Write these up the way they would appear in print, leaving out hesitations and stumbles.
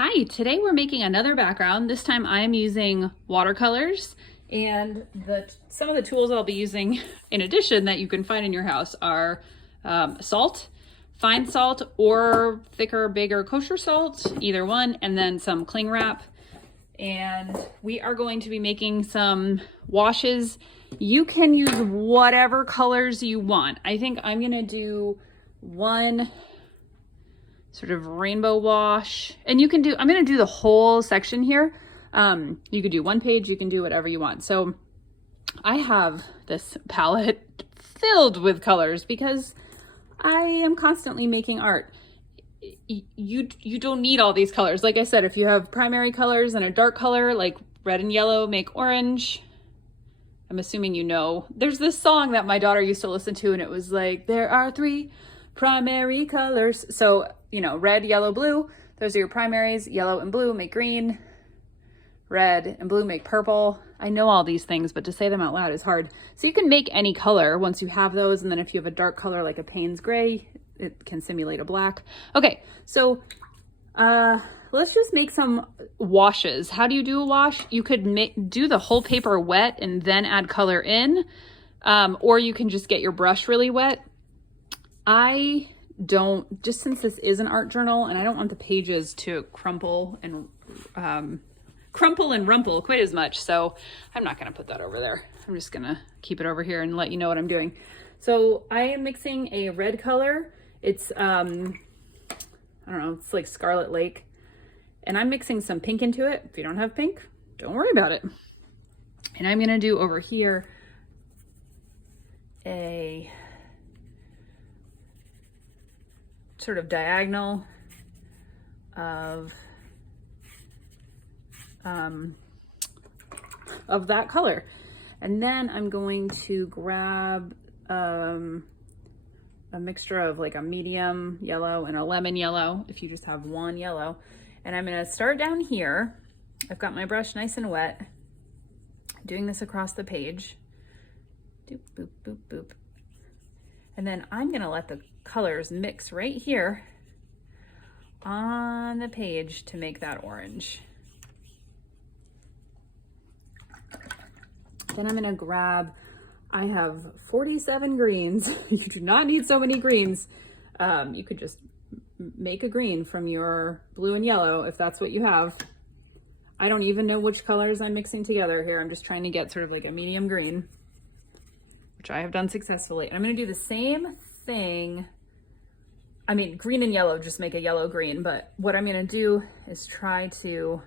Hi, today we're making another background. This time I am using watercolors, and some of the tools I'll be using in addition that you can find in your house are salt, fine salt, or thicker, bigger kosher salt, either one, and then some cling wrap. And we are going to be making some washes. You can use whatever colors you want. I think I'm gonna do one sort of rainbow wash, and I'm going to do the whole section here. You could do one page, you can do whatever you want. So I have this palette filled with colors because I am constantly making art. You don't need all these colors. Like I said, if you have primary colors and a dark color like red and yellow make orange. I'm assuming you know. There's this song that my daughter used to listen to, and it was like, there are 3 primary colors. So, you know, red, yellow, blue, those are your primaries. Yellow and blue make green. Red and blue make purple. I know all these things, but to say them out loud is hard. So you can make any color once you have those. And then if you have a dark color like a Payne's gray, it can simulate a black. Okay, so let's just make some washes. How do you do a wash? You could do the whole paper wet and then add color in, or you can just get your brush really wet. I don't, just since this is an art journal and I don't want the pages to crumple and rumple quite as much, so I'm not going to put that over there. I'm just going to keep it over here and let you know what I'm doing. So I am mixing a red color. It's I don't know, it's like Scarlet Lake, and I'm mixing some pink into it. If you don't have pink, don't worry about it. And I'm going to do over here a sort of diagonal of that color. And then I'm going to grab a mixture of like a medium yellow and a lemon yellow, if you just have one yellow. And I'm going to start down here. I've got my brush nice and wet, doing this across the page. Doop, boop, boop, boop. And then I'm going to let the colors mix right here on the page to make that orange. Then I'm going to grab, I have 47 greens. You do not need so many greens. You could just make a green from your blue and yellow if that's what you have. I don't even know which colors I'm mixing together here. I'm just trying to get sort of like a medium green, which I have done successfully. And I'm going to do the same thing. I mean, green and yellow just make a yellow green, but what I'm going to do is try to,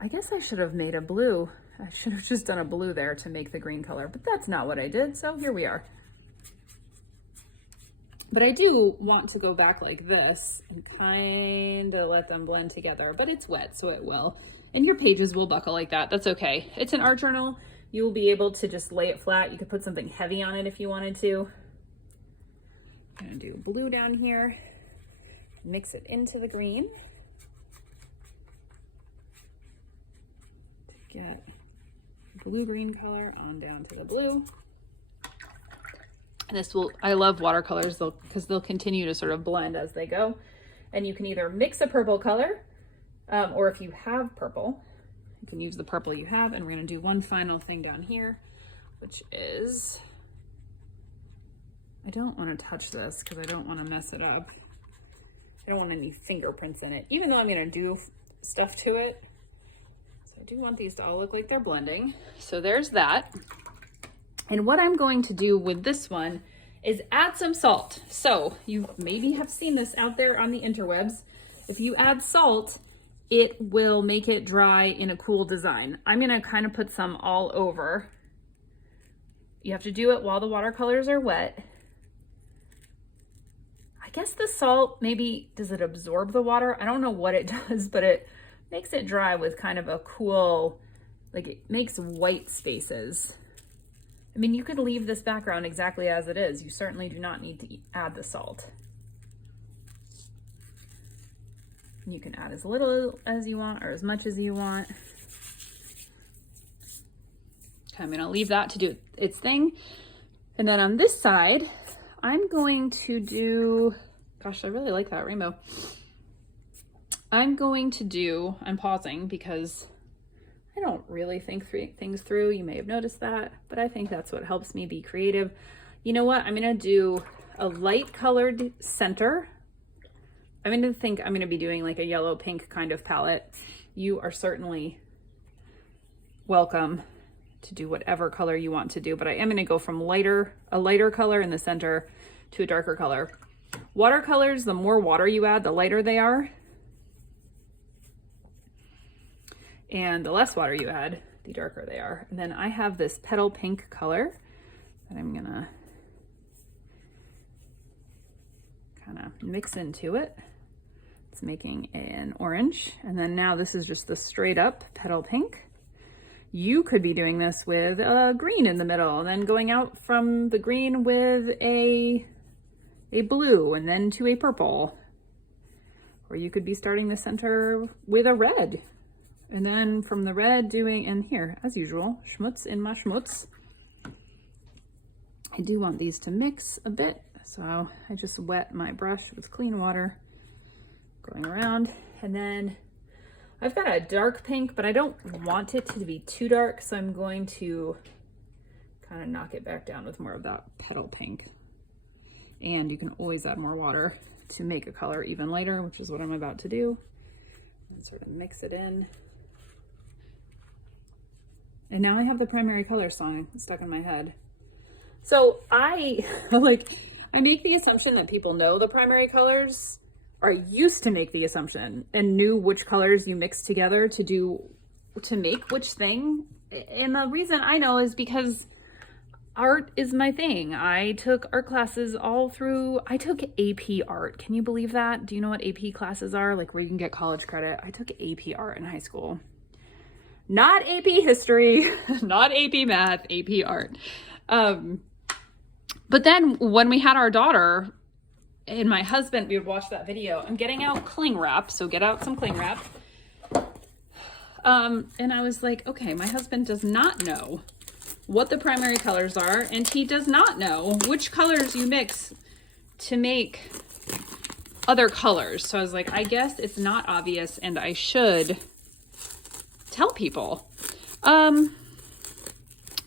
I guess I should have made a blue. I should have just done a blue there to make the green color, but that's not what I did. So here we are. But I do want to go back like this and kind of let them blend together, but it's wet, so it will. And your pages will buckle like that. That's okay. It's an art journal. You will be able to just lay it flat. You could put something heavy on it if you wanted to. I'm gonna do blue down here, mix it into the green to get blue-green color on down to the blue. And I love watercolors because they'll continue to sort of blend as they go. And you can either mix a purple color, or if you have purple, you can use the purple you have. And we're gonna do one final thing down here, which is, I don't want to touch this because I don't want to mess it up. I don't want any fingerprints in it, even though I'm going to do stuff to it. So I do want these to all look like they're blending. So there's that. And what I'm going to do with this one is add some salt. So you maybe have seen this out there on the interwebs. If you add salt, it will make it dry in a cool design. I'm going to kind of put some all over. You have to do it while the watercolors are wet. I guess the salt, maybe, does it absorb the water? I don't know what it does, but it makes it dry with kind of a cool, like it makes white spaces. I mean, you could leave this background exactly as it is. You certainly do not need to add the salt. You can add as little as you want or as much as you want. Okay, I'm gonna leave that to do its thing. And then on this side, I'm going to do, gosh, I really like that rainbow. I'm pausing because I don't really think things through. You may have noticed that, but I think that's what helps me be creative. You know what? I'm gonna do a light colored center. I'm gonna be doing like a yellow pink kind of palette. You are certainly welcome to do whatever color you want to do, but I am gonna go from a lighter color in the center to a darker color. Watercolors, the more water you add, the lighter they are. And the less water you add, the darker they are. And then I have this petal pink color that I'm gonna kind of mix into it. It's making an orange. And then now this is just the straight up petal pink. You could be doing this with a green in the middle and then going out from the green with a blue and then to a purple. Or you could be starting the center with a red. And then from the red doing, and here, as usual, schmutz in my schmutz. I do want these to mix a bit, so I just wet my brush with clean water, going around. And then I've got a dark pink, but I don't want it to be too dark, so I'm going to kind of knock it back down with more of that petal pink. And you can always add more water to make a color even lighter, which is what I'm about to do. And sort of mix it in. And now I have the primary color song stuck in my head. So I make the assumption that people know the primary colors, or used to make the assumption and knew which colors you mix together to make which thing. And the reason I know is because art is my thing. I took art classes I took AP art. Can you believe that? Do you know what AP classes are? Like where you can get college credit. I took AP art in high school. Not AP history, not AP math, AP art. But then when we had our daughter and my husband, we would watch that video. I'm getting out cling wrap, so get out some cling wrap. And I was like, okay, my husband does not know what the primary colors are, and he does not know which colors you mix to make other colors. So I was like, I guess it's not obvious and I should tell people.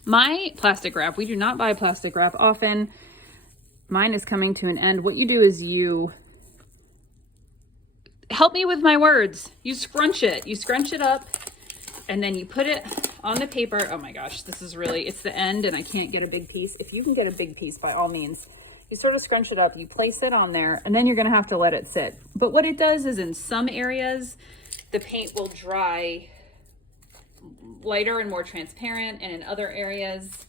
My plastic wrap, we do not buy plastic wrap often. Mine is coming to an end. What you do is you help me with my words. You scrunch it up, and then you put it on the paper. Oh my gosh, it's the end and I can't get a big piece. If you can get a big piece, by all means, you sort of scrunch it up, you place it on there, and then you're gonna have to let it sit. But what it does is in some areas, the paint will dry lighter and more transparent, and in other areas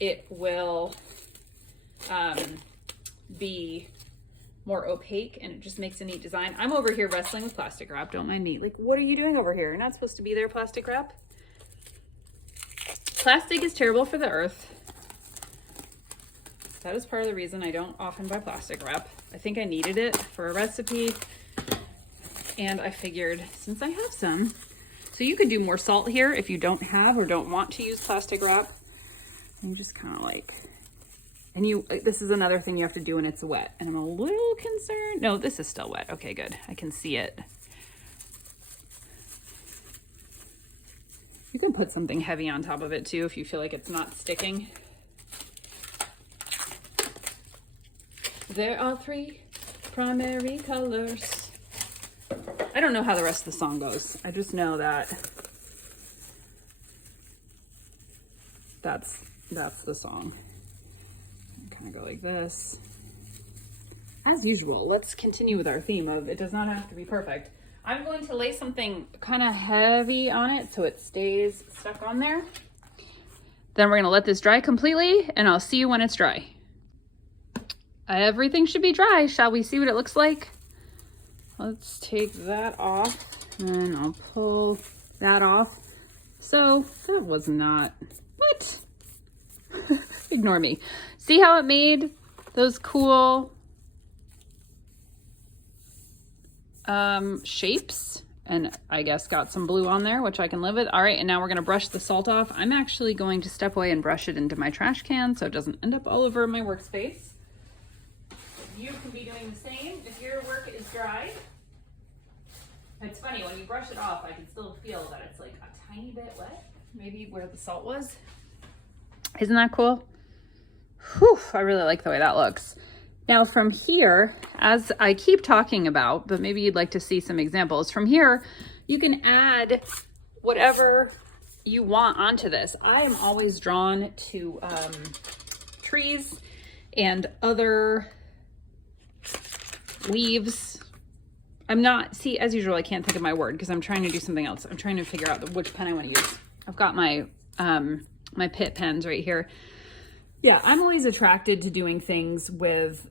it will be more opaque, and it just makes a neat design. I'm over here wrestling with plastic wrap, don't mind me. Like, what are you doing over here? You're not supposed to be there, plastic wrap. Plastic is terrible for the earth. That is part of the reason I don't often buy plastic wrap. I think I needed it for a recipe, and I figured since I have some, so you could do more salt here if you don't have or don't want to use plastic wrap. And just kind of like, this is another thing you have to do when it's wet. And I'm a little concerned. No, this is still wet. Okay, good. I can see it. You can put something heavy on top of it too if you feel like it's not sticking. There are 3 primary colors. I don't know how the rest of the song goes. I just know that that's the song. Kind of go like this. As usual, let's continue with our theme of it does not have to be perfect. I'm going to lay something kind of heavy on it so it stays stuck on there. Then we're going to let this dry completely, and I'll see you when it's dry. Everything should be dry. Shall we see what it looks like? Let's take that off, and I'll pull that off. So that was not, what? Ignore me. See how it made those cool shapes? And I guess got some blue on there, which I can live with. All right, and now we're gonna brush the salt off. I'm actually going to step away and brush it into my trash can so it doesn't end up all over my workspace. You can be doing the same if your work is dry. I funny, when you brush it off, I can still feel that it's like a tiny bit wet, maybe where the salt was. Isn't that cool? Whew, I really like the way that looks. Now from here, as I keep talking about, but maybe you'd like to see some examples, from here, you can add whatever you want onto this. I am always drawn to trees and other leaves. I'm not, see, as usual, I can't think of my word because I'm trying to do something else. I'm trying to figure out which pen I want to use. I've got my my Pitt pens right here. Yeah, I'm always attracted to doing things with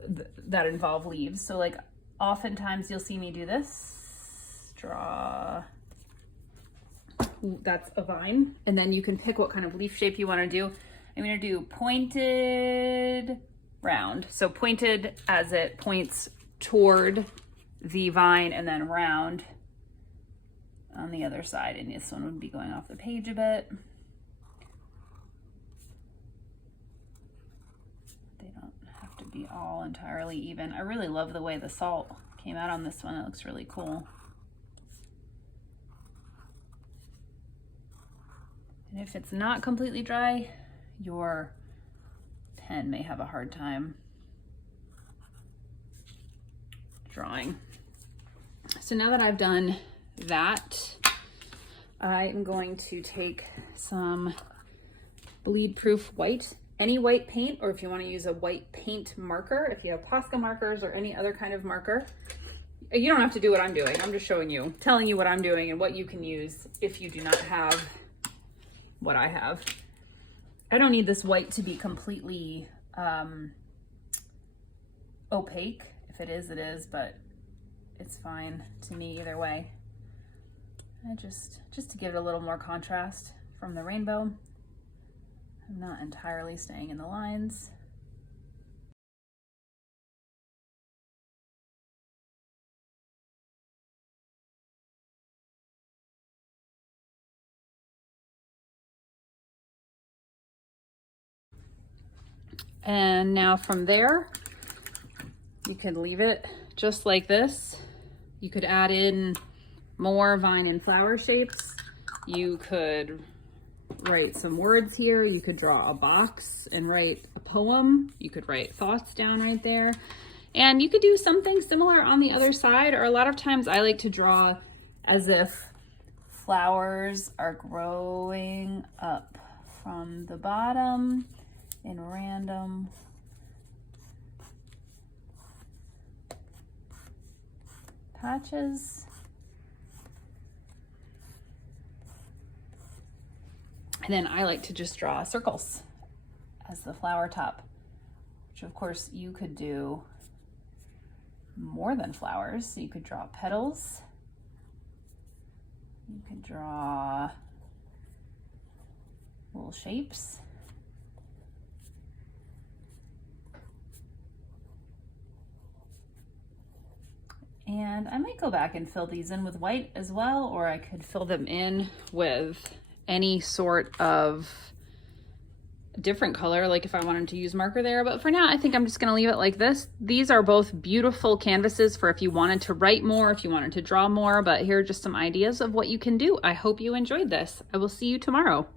that involve leaves. So like oftentimes you'll see me do this, draw, that's a vine. And then you can pick what kind of leaf shape you want to do. I'm going to do pointed round. So pointed as it points toward the vine, and then round on the other side. And this one would be going off the page a bit. They don't have to be all entirely even. I really love the way the salt came out on this one. It looks really cool. And if it's not completely dry, your pen may have a hard time drawing. So now that I've done that, I'm going to take some bleed proof white, any white paint, or if you want to use a white paint marker, if you have Posca markers or any other kind of marker. You don't have to do what I'm doing. I'm just showing you, telling you what I'm doing and what you can use if you do not have what I have. I don't need this white to be completely opaque. If it is, it is, but it's fine to me either way. I just to give it a little more contrast from the rainbow. I'm not entirely staying in the lines. And now from there, you could leave it just like this. You could add in more vine and flower shapes. You could write some words here. You could draw a box and write a poem. You could write thoughts down right there. And you could do something similar on the other side, or a lot of times I like to draw as if flowers are growing up from the bottom in random patches. And then I like to just draw circles as the flower top, which of course you could do more than flowers. So you could draw petals. You could draw little shapes. And I might go back and fill these in with white as well, or I could fill them in with any sort of different color, like if I wanted to use marker there. But for now, I think I'm just gonna leave it like this. These are both beautiful canvases for if you wanted to write more, if you wanted to draw more, but here are just some ideas of what you can do. I hope you enjoyed this. I will see you tomorrow.